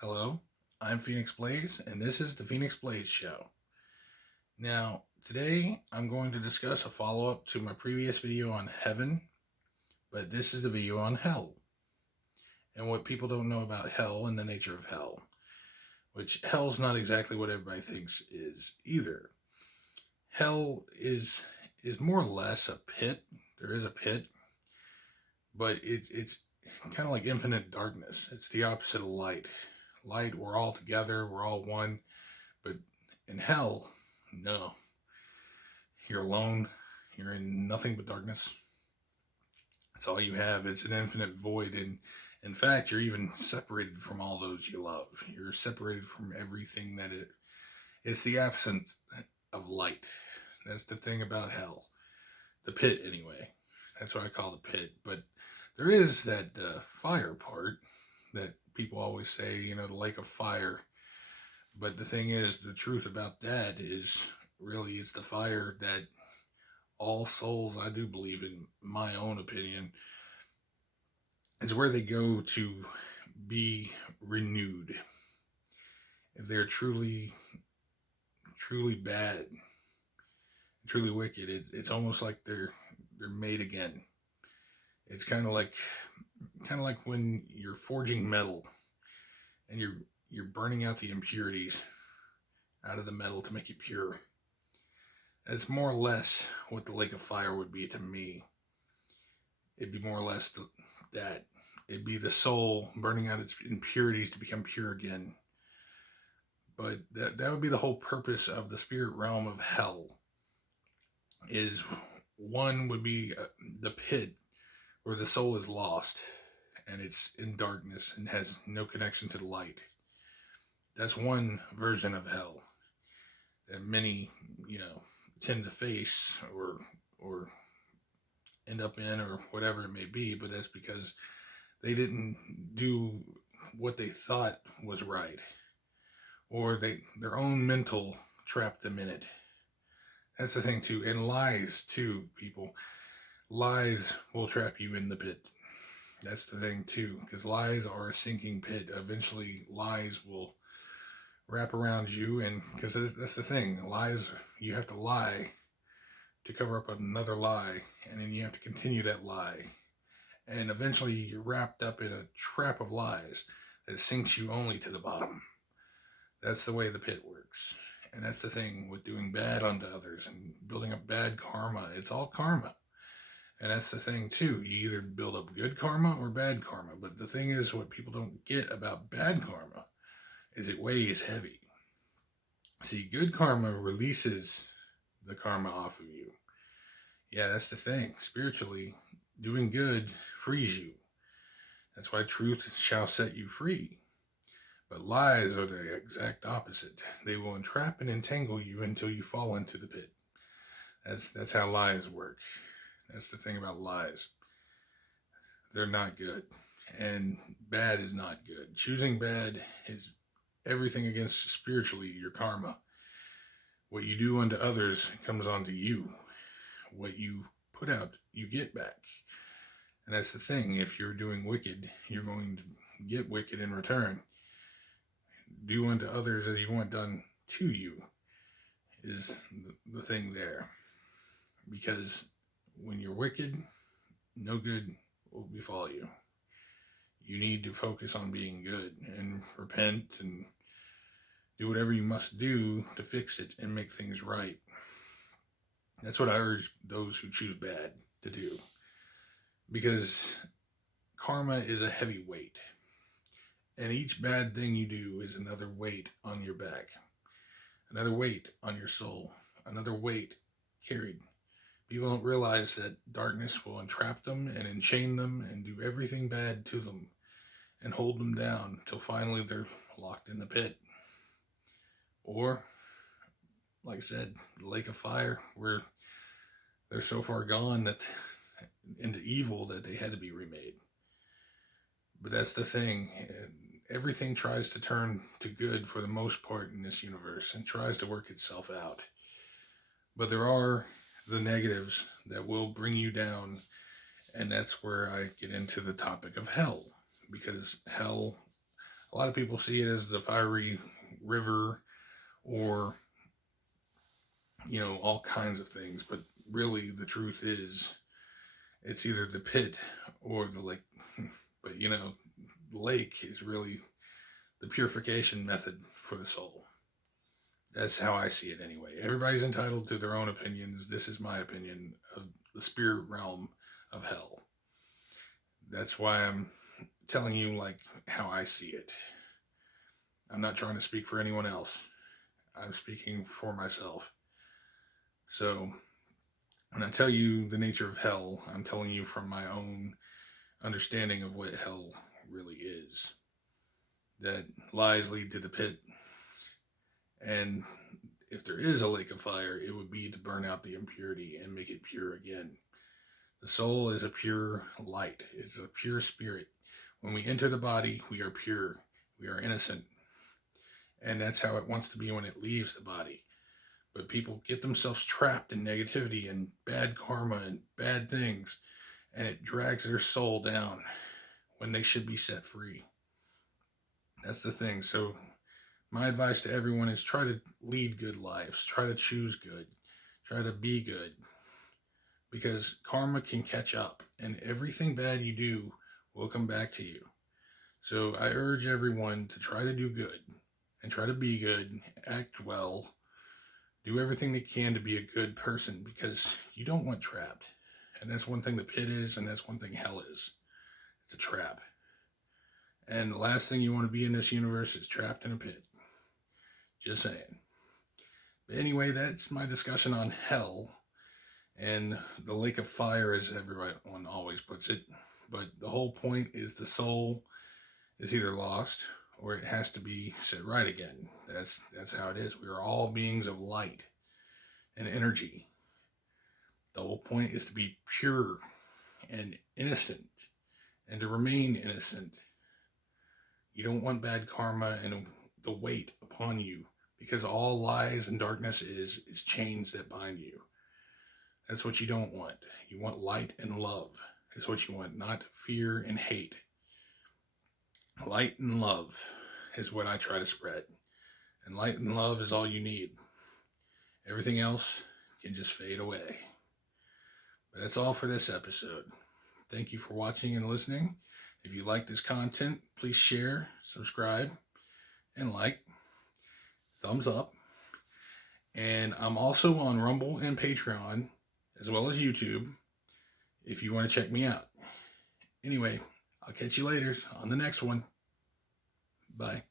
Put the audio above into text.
Hello, I'm Phoenix Blaze, and this is the Phoenix Blaze Show. Now, today I'm going to discuss a follow up to my previous video on heaven, but this is the video on hell and what people don't know about hell and the nature of hell, which hell's not exactly what everybody thinks is either. Hell is more or less a pit. There is a pit, but it's kind of like infinite darkness. It's the opposite of light. Light, we're all together, we're all one. But in hell, no. You're alone. You're in nothing but darkness. That's all you have. It's an infinite void. And in fact, you're even separated from all those you love. You're separated from everything it's the absence of light. That's the thing about hell. The pit, anyway. That's what I call the pit. But there is that fire part that people always say, the lake of fire. But the thing is, the truth about that is really it's the fire that all souls, I do believe, in my own opinion, is where they go to be renewed. If they're truly bad, truly wicked, it's almost like they're made again. It's kind of like when you're forging metal and you're burning out the impurities out of the metal to make it pure. That's more or less what the lake of fire would be to me. It'd be more or less that. It'd be the soul burning out its impurities to become pure again. But that would be the whole purpose of the spirit realm of hell. Is one would be the pit where the soul is lost and it's in darkness and has no connection to the light. That's one version of hell that many, tend to face or end up in or whatever it may be, but that's because they didn't do what they thought was right, or their own mental trapped them in it. That's the thing too. And lies too, people. Lies will trap you in the pit. That's the thing too, because lies are a sinking pit. Eventually lies will wrap around you, and because that's the thing, lies, you have to lie to cover up another lie, and then you have to continue that lie, and eventually you're wrapped up in a trap of lies that sinks you only to the bottom. That's the way the pit works. And that's the thing with doing bad unto others and building up bad karma. It's all karma. And that's the thing too. You either build up good karma or bad karma. But the thing is, what people don't get about bad karma is it weighs heavy. See, good karma releases the karma off of you. Yeah, that's the thing. Spiritually, doing good frees you. That's why truth shall set you free. But lies are the exact opposite. They will entrap and entangle you until you fall into the pit. That's how lies work. That's the thing about lies. They're not good. And bad is not good. Choosing bad is everything against spiritually your karma. What you do unto others comes onto you. What you put out, you get back. And that's the thing. If you're doing wicked, you're going to get wicked in return. Do unto others as you want done to you is the thing there. Because when you're wicked, no good will befall you. You need to focus on being good and repent and do whatever you must do to fix it and make things right. That's what I urge those who choose bad to do. Because karma is a heavy weight. And each bad thing you do is another weight on your back. Another weight on your soul. Another weight carried. People don't realize that darkness will entrap them and enchain them and do everything bad to them and hold them down till finally they're locked in the pit. Or, like I said, the lake of fire, where they're so far gone that into evil that they had to be remade. But that's the thing. Everything tries to turn to good for the most part in this universe and tries to work itself out. But there are the negatives that will bring you down, and that's where I get into the topic of hell. Because hell, A lot of people see it as the fiery river or, all kinds of things. But really, the truth is, it's either the pit or the lake. But, the lake is really the purification method for the soul. That's how I see it anyway. Everybody's entitled to their own opinions. This is my opinion of the spirit realm of hell. That's why I'm telling you how I see it. I'm not trying to speak for anyone else. I'm speaking for myself. So when I tell you the nature of hell, I'm telling you from my own understanding of what hell really is. That lies lead to the pit. And if there is a lake of fire, it would be to burn out the impurity and make it pure again. The soul is a pure light. It's a pure spirit. When we enter the body, we are pure. We are innocent. And that's how it wants to be when it leaves the body. But people get themselves trapped in negativity and bad karma and bad things, and it drags their soul down when they should be set free. That's the thing. So my advice to everyone is try to lead good lives. Try to choose good. Try to be good. Because karma can catch up, and everything bad you do will come back to you. So I urge everyone to try to do good and try to be good, act well, do everything they can to be a good person, because you don't want trapped. And that's one thing the pit is, and that's one thing hell is. It's a trap. And the last thing you want to be in this universe is trapped in a pit. Just saying. But anyway, that's my discussion on hell and the lake of fire, as everyone always puts it. But the whole point is the soul is either lost or it has to be set right again. That's how it is. We are all beings of light and energy. The whole point is to be pure and innocent and to remain innocent. You don't want bad karma and the weight upon you, because all lies and darkness is chains that bind you. That's what you don't want. You want light and love. Is what you want, not fear and hate. Light and love is what I try to spread. And light and love is all you need. Everything else can just fade away. But that's all for this episode. Thank you for watching and listening. If you like this content, please share, subscribe, and like. Thumbs up. And I'm also on Rumble and Patreon, as well as YouTube, if you want to check me out. Anyway, I'll catch you later on the next one. Bye.